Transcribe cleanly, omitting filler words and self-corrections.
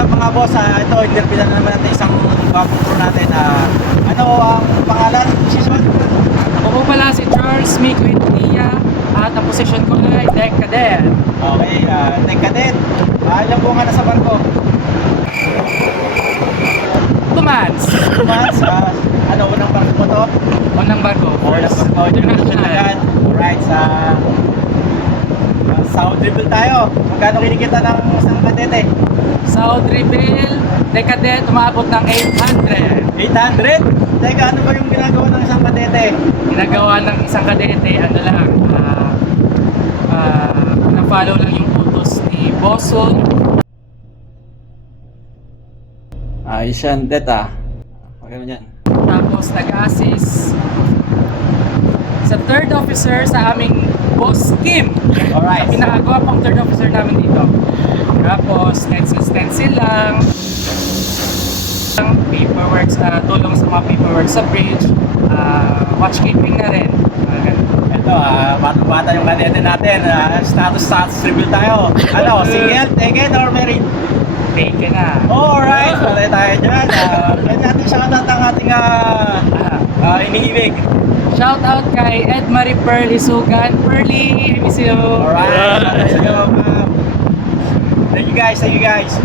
up mga boss? Ito, interview na naman natin isang bagong crew natin. Ano ang pangalan? Season? Ako po pala si Charles Mick Quintanilla at ang posisyon ko ay Deck Cadet. Okay, Tech Cadet. Ilan po nga nasa barko? 2 months. 2 months. Ano, unang barko mo to? Unang barko. Unang barko. International. Alright, South Dribble tayo. Magkano kinikita ng isang kadete? South Reveal, Deck Cadet, umabot ng 800. 800? Teka, ano ba yung ginagawa ng isang kadete? Ginagawa ng isang kadete, ano lang, na-follow lang yung utos ni Boson. Ayos yan, det Magkano yan? Tapos nag-assist sa third officer sa aming boss Kim. Alright. Sa pinakagawa pang third officer namin dito. Tapos stencil lang. Paperwork, tulong sa mga paperwork sa bridge. Watchkeeping na rin. Ito, bata-bata yung kadete natin. Status reveal tayo. Ano, single, taken, or married? Taken na. Alright, palay tayo dyan. Pwede natin shoutout ang ating iniibig. Shout out kay Ed Marie Pearly Sugan. Pearly, I miss you. Alright, thank you guys, thank you guys.